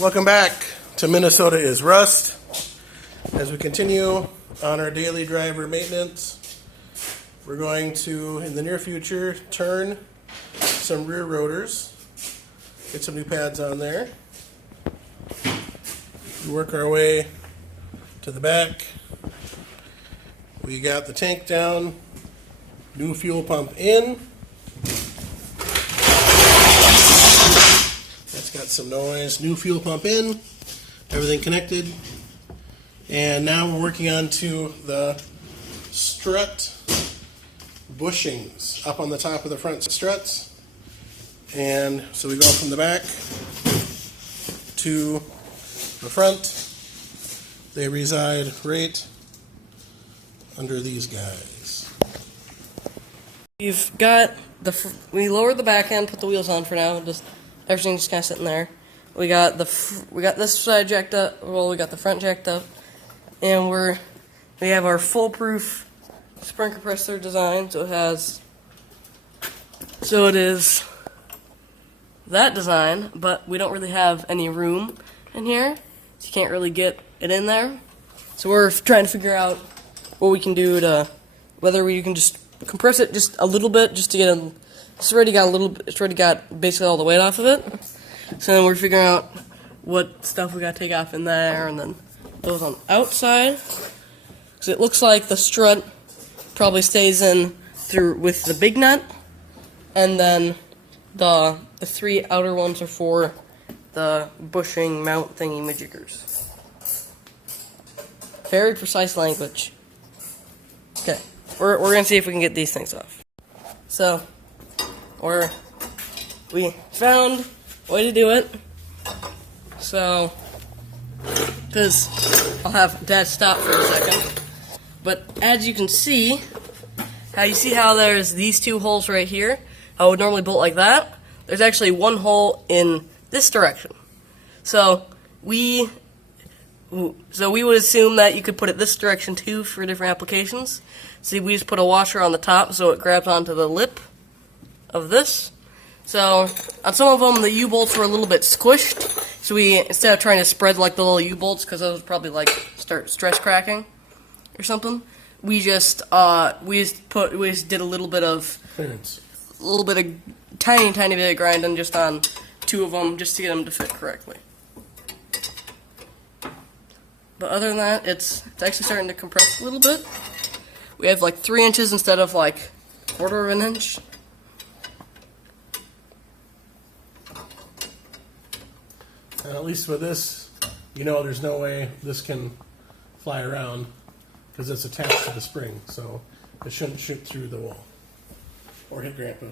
Welcome back to Minnesota is Rust. As we continue on our daily driver maintenance, we're going to, in the near future, turn some rear rotors, get some new pads on there. We work our way to the back. We got the tank down, new fuel pump in. That's got some noise. New fuel pump in, everything connected. And now we're working on to the strut bushings up on the top of the front struts. And so we go from the back to the front. They reside right under these guys. We've got we lowered the back end, put the wheels on for now. Just everything's just kind of sitting there. We got this side jacked up. Well, we got the front jacked up, and we have our foolproof spring compressor design. So it is that design, but we don't really have any room in here, so you can't really get it in there. So we're trying to figure out what we can do to, whether we can just compress it just a little bit, just to get a. It's already got basically all the weight off of it. So then we're figuring out what stuff we got to take off in there, and then those on the outside. So it looks like the strut probably stays in through with the big nut, and then the three outer ones are for the bushing mount thingy majiggers. Very precise language. Okay, we're gonna see if we can get these things off. So we found a way to do it. So, because I'll have Dad stop for a second. But as you can see, how there's these two holes right here. I would normally bolt like that. There's actually one hole in this direction. So we would assume that you could put it this direction too for different applications. See, we just put a washer on the top so it grabs onto the lip of this. So on some of them the U-bolts were a little bit squished. So we, instead of trying to spread like the little U-bolts, because those would probably like start stress cracking or something, we just did a little bit of Clearance. Tiny bit of grinding just on two of them, just to get them to fit correctly. But other than that, it's actually starting to compress a little bit. We have like 3 inches instead of like 1/4 of an inch. And at least with this, you know there's no way this can fly around because it's attached to the spring, so it shouldn't shoot through the wall or hit Grandpa.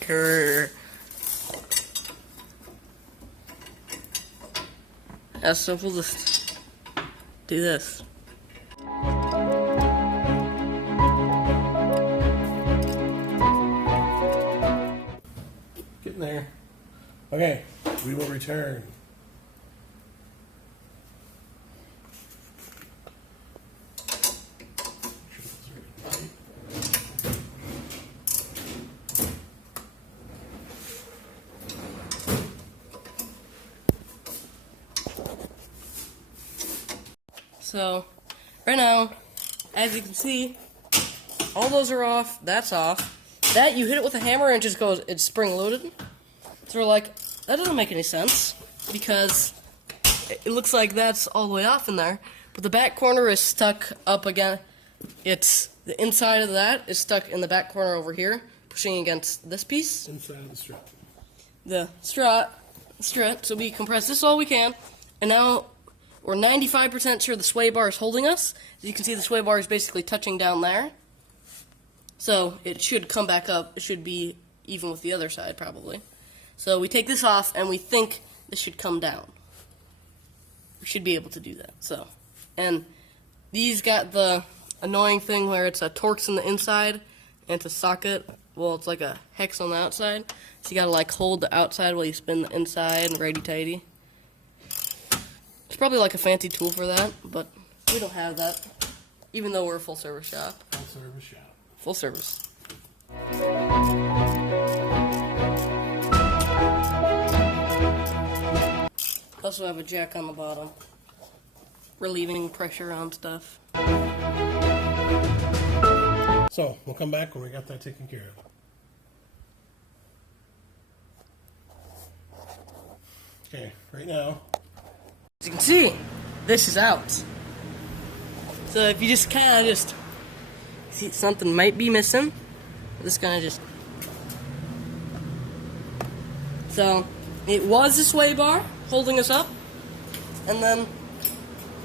Grr. As simple, just do this. Getting there. Okay, we will return. So, right now, as you can see, all those are off, that's off. That, you hit it with a hammer and it just goes, it's spring-loaded. So we're like, that doesn't make any sense, because it looks like that's all the way off in there, but the back corner is stuck up again. It's, the inside of that is stuck in the back corner over here, pushing against this piece. Inside of the strut. The strut, so we compress this all we can, and now we're 95% sure the sway bar is holding us. As you can see, the sway bar is basically touching down there. So it should come back up. It should be even with the other side, probably. So we take this off, and we think this should come down. We should be able to do that. So, and these got the annoying thing where it's a Torx on the inside, and it's a socket. Well, it's like a hex on the outside. So you gotta like hold the outside while you spin the inside and righty-tighty. It's probably like a fancy tool for that, but we don't have that, even though we're a full-service shop. Full-service shop. Full service. Also have a jack on the bottom, relieving pressure on stuff. So we'll come back when we got that taken care of. Okay, right now. As you can see, this is out. So if you just kind of see something might be missing, just kind of just. So it was the sway bar holding us up, and then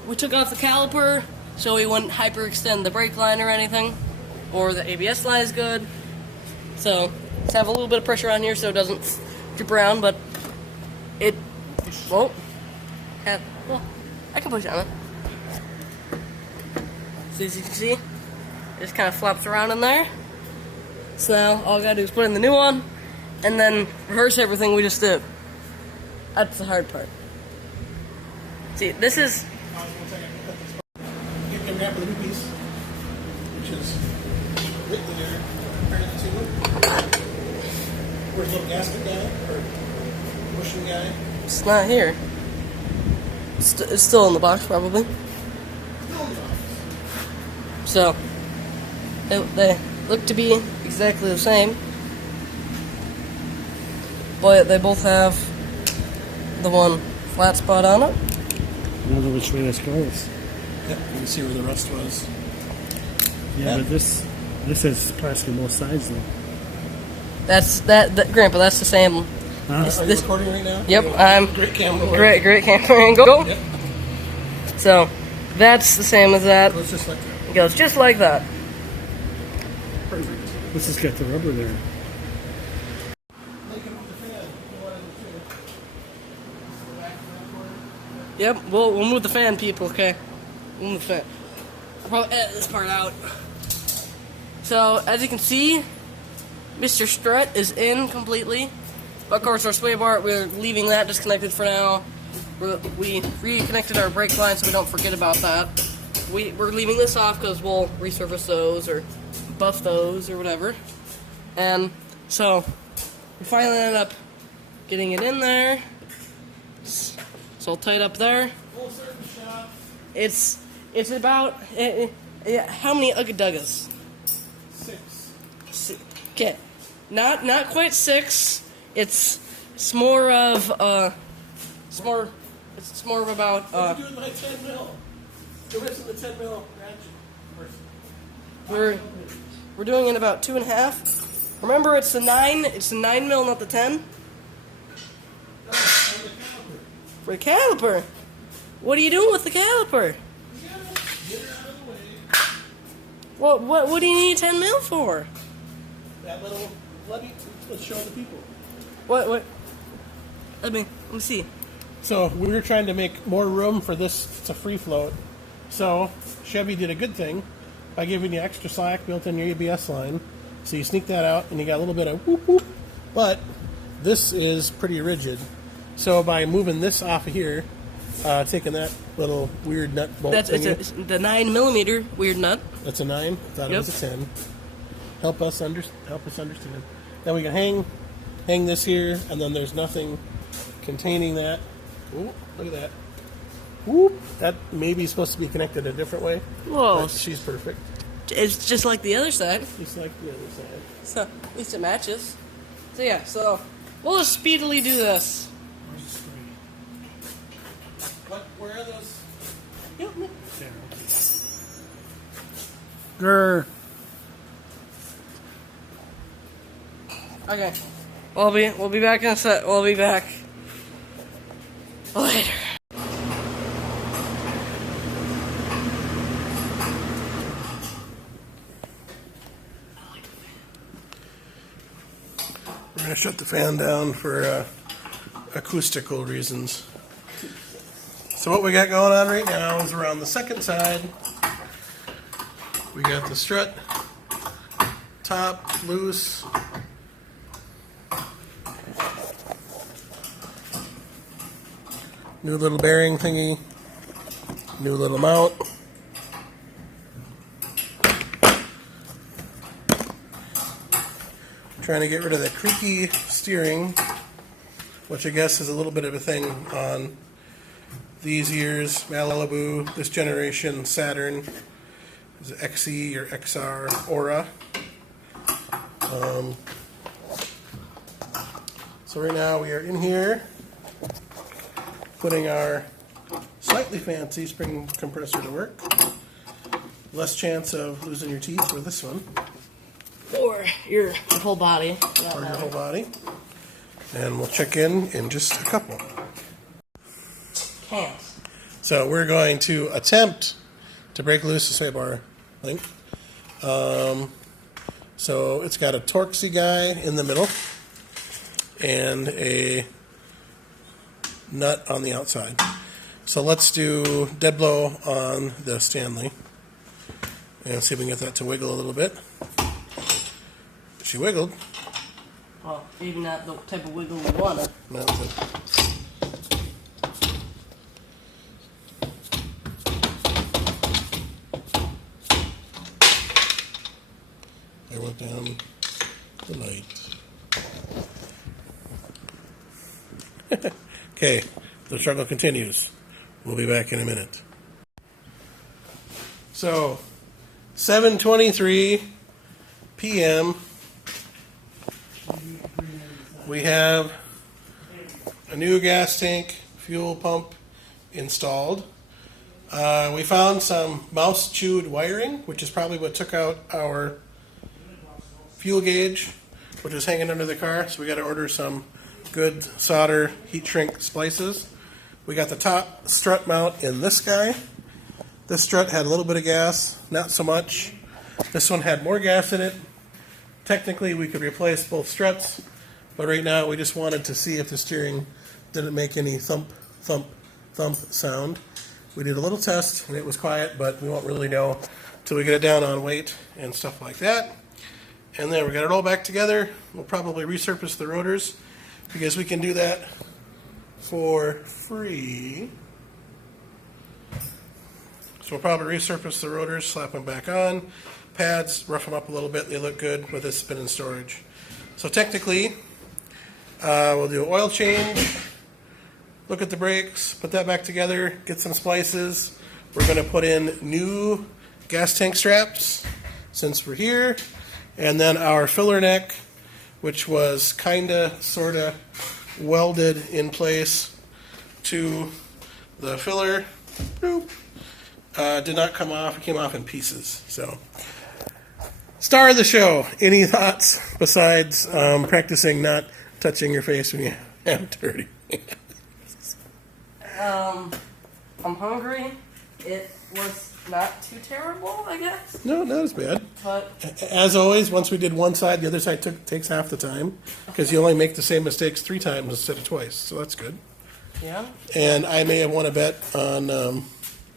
we took off the caliper so we wouldn't hyperextend the brake line or anything, or the ABS line is good. So let's have a little bit of pressure on here so it doesn't dip around, but it won't have. Well, I can push on it. So as you can see, it just kind of flops around in there. So now all I gotta do is put in the new one, and then rehearse everything we just did. That's the hard part. See, this is. You can grab the new piece, which is right there. Turn it to. Where's the little gasket guy or bushing guy? It's not here. It's still in the box, probably. So, they look to be exactly the same. But they both have the one flat spot on it. I wonder which way this goes. Yep, you can see where the rust was. Yeah, but this has plastic on both sides though. That's Grandpa. That's the same. Huh? Are you recording right now? Yep, I'm Great camera. great camera angle. Yep. So, that's the same as that. It was just like that. It goes just like that. Perfect. This has got the rubber there. Yep, we'll move the fan, people. Okay, we'll move the fan. I'll probably edit this part out. So, as you can see, Mr. Strut is in completely. But of course, our sway bar, we're leaving that disconnected for now. We reconnected our brake line so we don't forget about that. We're leaving this off because we'll resurface those or buff those or whatever. And so, we finally ended up getting it in there. So I'll tie it up there. Full service shop. It's about how many Ugga 6. Okay, not quite 6. It's more of it's more of about What are you doing my 10 mil? You're missing the 10 mil ratchet. we're doing it about 2.5. Remember, it's the 9. It's the 9 mil, not the 10. For the caliper. What are you doing with the caliper? Get it out of the way. What do you need 10 mil for? That little let's show the people. What? Let me see. So we were trying to make more room for this to free float. So Chevy did a good thing by giving you extra slack built in your ABS line. So you sneak that out and you got a little bit of whoop whoop. But this is pretty rigid. So by moving this off of here, taking that little weird nut bolt thingy. It's the 9 millimeter weird nut. That's a 9. Thought it was a 10. Help us understand. Then we can hang this here, and then there's nothing containing that. Ooh, look at that. Whoop. That may be supposed to be connected a different way. Whoa. But she's perfect. It's just like the other side. Just like the other side. So at least it matches. So yeah, so we'll just speedily do this. Where's the screen? Where are those? There. Grr. Okay. We'll be back in a sec. We'll be back later. We're going to shut the fan down for acoustical reasons. So what we got going on right now is we're on the second side. We got the strut top loose. New little bearing thingy. New little mount. Trying to get rid of the creaky steering, which I guess is a little bit of a thing on these years Malibu, this generation Saturn, is it XE or XR Aura. So right now we are in here putting our slightly fancy spring compressor to work. Less chance of losing your teeth with this one. Or your whole body. Or your whole body. And we'll check in just a couple. Can't. So we're going to attempt to break loose the sway bar link. So it's got a Torxy guy in the middle and a nut on the outside. So let's do dead blow on the Stanley and see if we can get that to wiggle a little bit. She wiggled. Well, maybe not the type of wiggle we want. No, I went down the light. Okay, the struggle continues. We'll be back in a minute. So, 7:23 p.m. We have a new gas tank fuel pump installed. We found some mouse-chewed wiring, which is probably what took out our fuel gauge, which is hanging under the car. So we got to order some good solder heat shrink splices. We got the top strut mount in this guy. This strut had a little bit of gas, not so much. This one had more gas in it. Technically, we could replace both struts, but right now we just wanted to see if the steering didn't make any thump, thump, thump sound. We did a little test, and it was quiet, but we won't really know until we get it down on weight and stuff like that. And then we got it all back together. We'll probably resurface the rotors because we can do that for free. So we'll probably resurface the rotors, slap them back on. Pads, rough them up a little bit. They look good with this spin in storage. So technically, we'll do an oil change, look at the brakes, put that back together, get some splices. We're going to put in new gas tank straps since we're here. And then our filler neck, which was kinda, sorta welded in place to the filler, did not come off. It came off in pieces. So, star of the show. Any thoughts besides practicing not touching your face when you have dirty? I'm hungry. It was not too terrible, I guess. No, not as bad. But As always, once we did one side, the other side takes half the time because you only make the same mistakes 3 times instead of twice. So that's good. yeah. And I may have won a bet on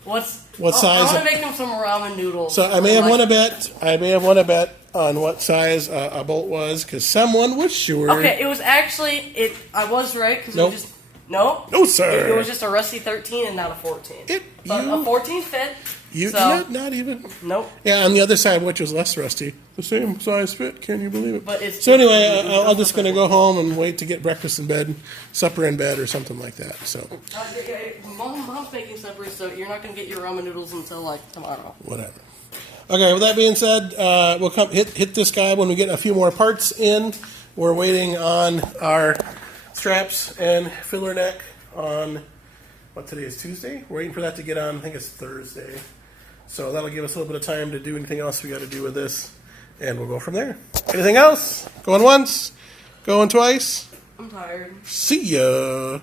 what I'm size. gonna make them some ramen noodles. So I may have won a bet. I may have won a bet on what size a bolt was because someone was sure. Okay, it was actually it. I was right because Nope. it was just no. No, sir. It was just a rusty 13 and not a 14. But you- a 14 fit. You so, not even. Nope. Yeah, on the other side, which was less rusty, the same size fit. Can you believe it? But it's So anyway, I'm just going to go home and wait to get breakfast in bed, supper in bed, or something like that. So Mom's making supper, so you're not gonna get your ramen noodles until like tomorrow. whatever. Okay. With that being said, we'll come hit this guy when we get a few more parts in. We're waiting on our straps and filler neck on what today is Tuesday. We're waiting for that to get on. I think it's Thursday. So that'll give us a little bit of time to do anything else we got to do with this, and we'll go from there. Anything else? Going once? Going twice? I'm tired. See ya.